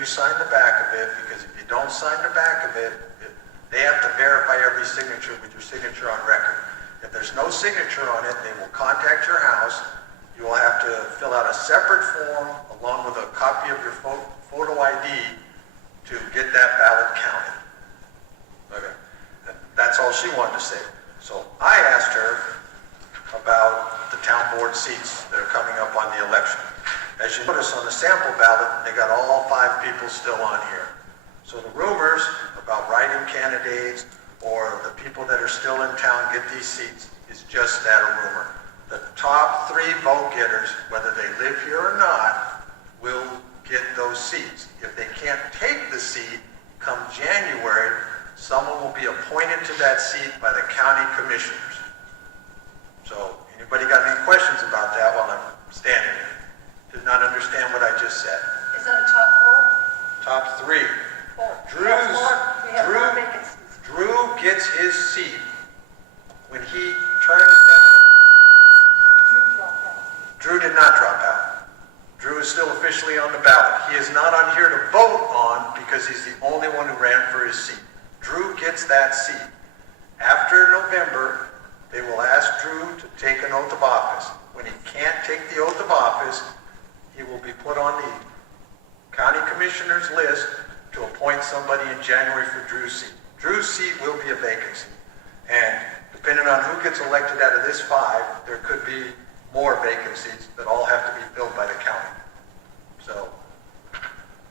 you sign the back of it, because if you don't sign the back of it, they have to verify every signature with your signature on record. If there's no signature on it, they will contact your house. You will have to fill out a separate form along with a copy of your photo ID to get that ballot counted. Okay, that's all she wanted to say. So I asked her about the town board seats that are coming up on the election. As you notice on the sample ballot, they got all 5 people still on here. So the rumors about write-in candidates or the people that are still in town get these seats is just that, a rumor. The top 3 vote getters, whether they live here or not, will get those seats. If they can't take the seat, come January, someone will be appointed to that seat by the county commissioners. So, anybody got any questions about that while I'm standing here? Did not understand what I just said. Is that a top 4? Top 3. 4. We have 4 vacancies. Drew gets his seat when he turns down. Drew dropped out. Drew did not drop out. Drew is still officially on the ballot. He is not on here to vote on because he's the only one who ran for his seat. Drew gets that seat. After November, they will ask Drew to take an oath of office. When he can't take the oath of office, he will be put on the county commissioner's list to appoint somebody in January for Drew's seat. Drew's seat will be a vacancy. And depending on who gets elected out of this 5, there could be more vacancies that all have to be filled by the county. So,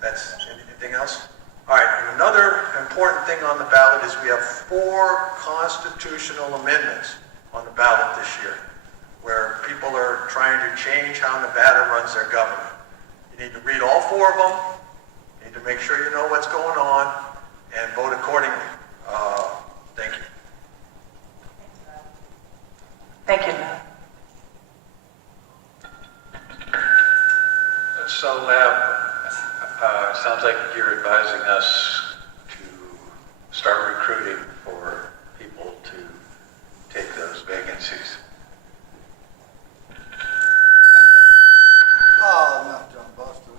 that's anything else? All right, and another important thing on the ballot is we have 4 constitutional amendments on the ballot this year, where people are trying to change how Nevada runs their government. You need to read all 4 of them. You need to make sure you know what's going on and vote accordingly. Thank you. Thank you. So, it sounds like you're advising us to start recruiting for people to take those vacancies. Oh, not John Boston.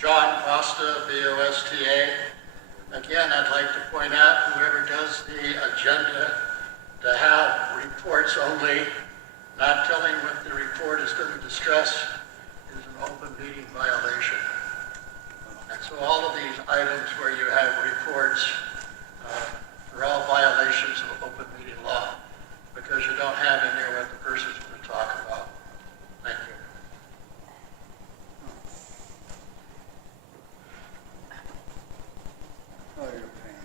John Costa, B-O-S-T-A. Again, I'd like to point out, whoever does the agenda, to have reports only, not telling what the report is going to discuss, is an open meeting violation. And so all of these items where you have reports are all violations of open meeting law, because you don't have in there what the person's going to talk about. Thank you. Oh, you're a pain.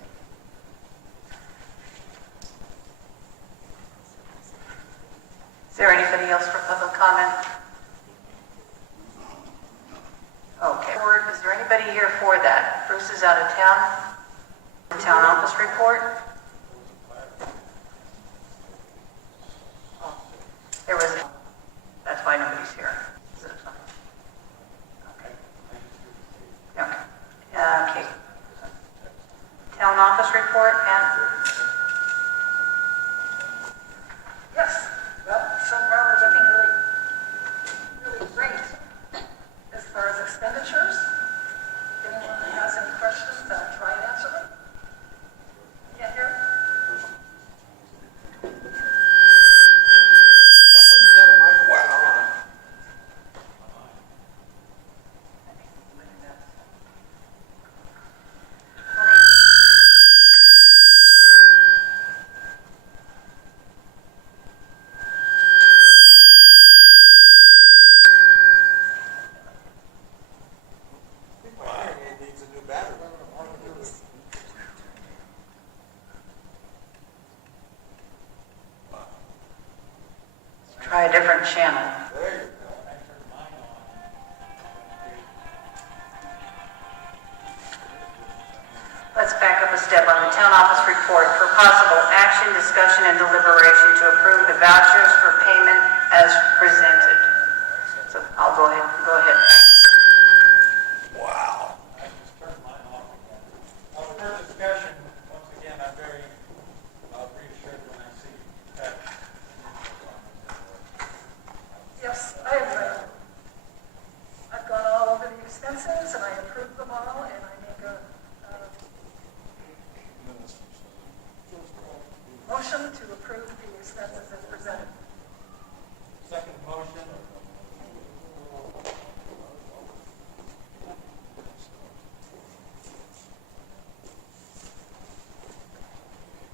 Is there anybody else for public comment? Okay. Is there anybody here for that? Bruce is out of town. Town office report? There was, that's why nobody's here. Okay. Okay. Okay. Town office report, and Yes, well, so far we're looking really great. As far as expenditures, if anyone has any questions, I'll try and answer them. Yeah, here. Someone's got a microphone on. It needs a new battery. try a different channel. There you go. Let's back up a step on the town office report for possible action, discussion, and deliberation to approve the vouchers for payment as presented. So I'll go ahead. Wow. I just turned mine off again. For discussion, once again, I'm very expenses as presented. Second motion.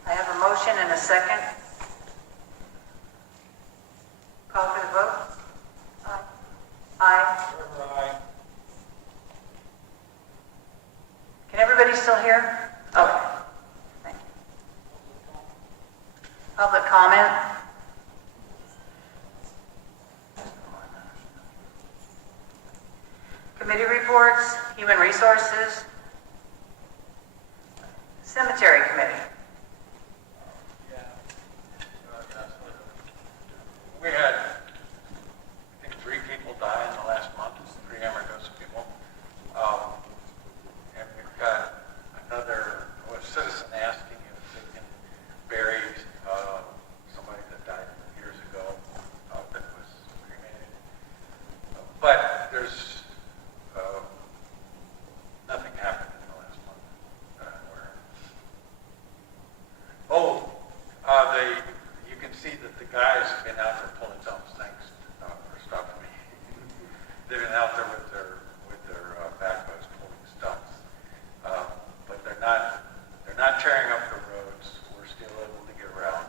I have a motion and a second. Call for the vote? Aye. Aye. Trevor, aye. Can everybody still hear? Okay. Thank you. Public comment? Committee reports, human resources, cemetery committee. We had, I think, 3 people die in the last month, 3 Amargosa people. And we've got another citizen asking if they can bury somebody that died years ago that was cremated. But there's nothing happened in the last month that I'm aware of. Oh, you can see that the guys have been out there pulling stumps. Thanks for stopping me. They've been out there with their backhoes pulling stumps, but they're not tearing up the roads. We're still able to get around.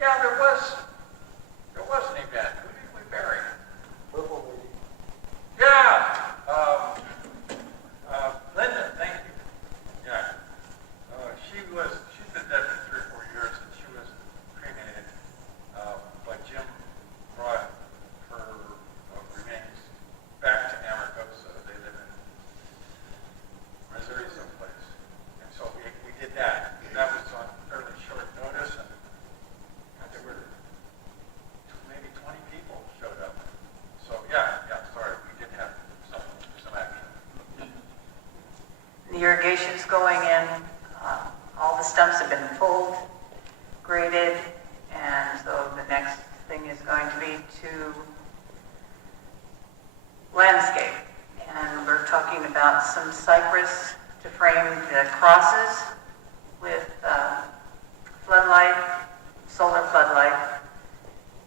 Yeah, there was an event. Who did we bury? Purple lady. Yeah, Linda, thank you. Yeah, she's been dead for 3 or 4 years, and she was cremated. But Jim brought her remains back to Amargosa. They live in Missouri someplace, and so we did that. That was on fairly short notice, and there were maybe 20 people showed up. So yeah, sorry, we did have some action. The irrigation's going in. All the stumps have been pulled, graded, and so the next thing is going to be to landscape. And we're talking about some cypress to frame the crosses with floodlight, solar floodlight,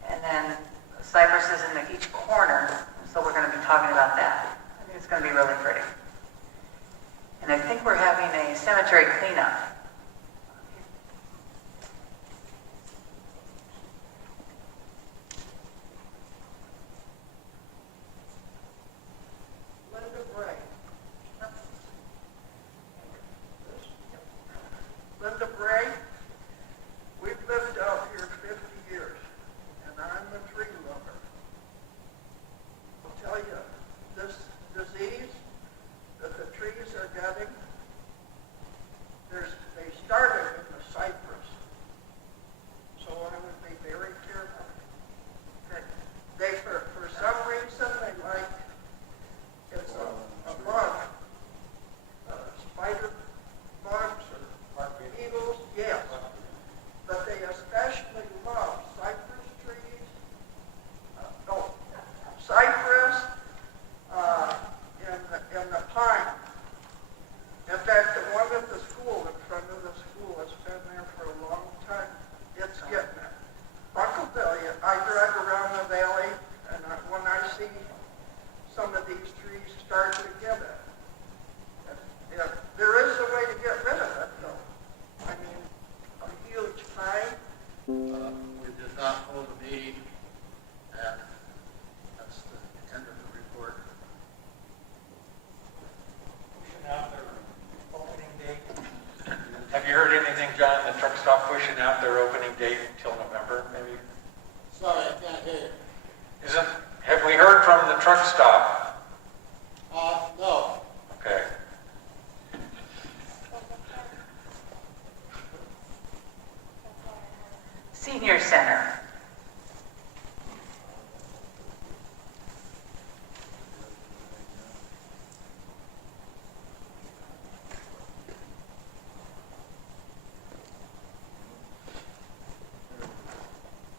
and then cypresses in each corner. So we're going to be talking about that. I think it's going to be really pretty. And I think we're having a cemetery cleanup. Linda Bray. Linda Bray, we've lived out here 50 years, and I'm a tree lover. I'll tell you, this disease that the trees are getting, they started in the cypress. So I would be very careful. For some reason, they like, it's a bug, spider bugs or beetles, yes. But they especially love cypress trees, cypress, and the pine. In fact, the one at the school, in front of the school, has been there for a long time. It's getting there. Uncle Billy, I drive around the valley, and when I see some of these trees start to get it, there is a way to get rid of it, though. I mean, a huge pine. We did not hold a meeting, and that's the end of the report. Pushing out their opening date. Have you heard anything, John? The truck stop pushing out their opening date until November, maybe? Sorry, I can't hear you. Have we heard from the truck stop? No. Okay. Senior Center.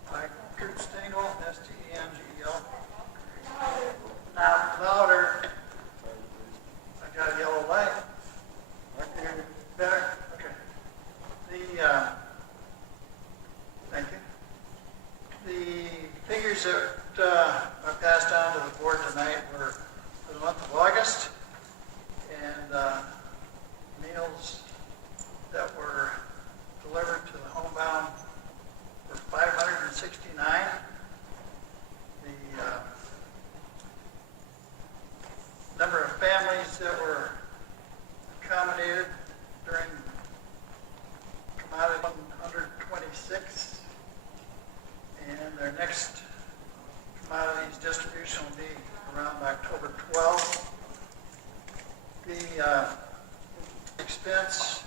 Hi, Kurt Stengel, STENGEL. Now, that were accommodated during commodity 126. And their next commodities distribution will be around October 12th. The expense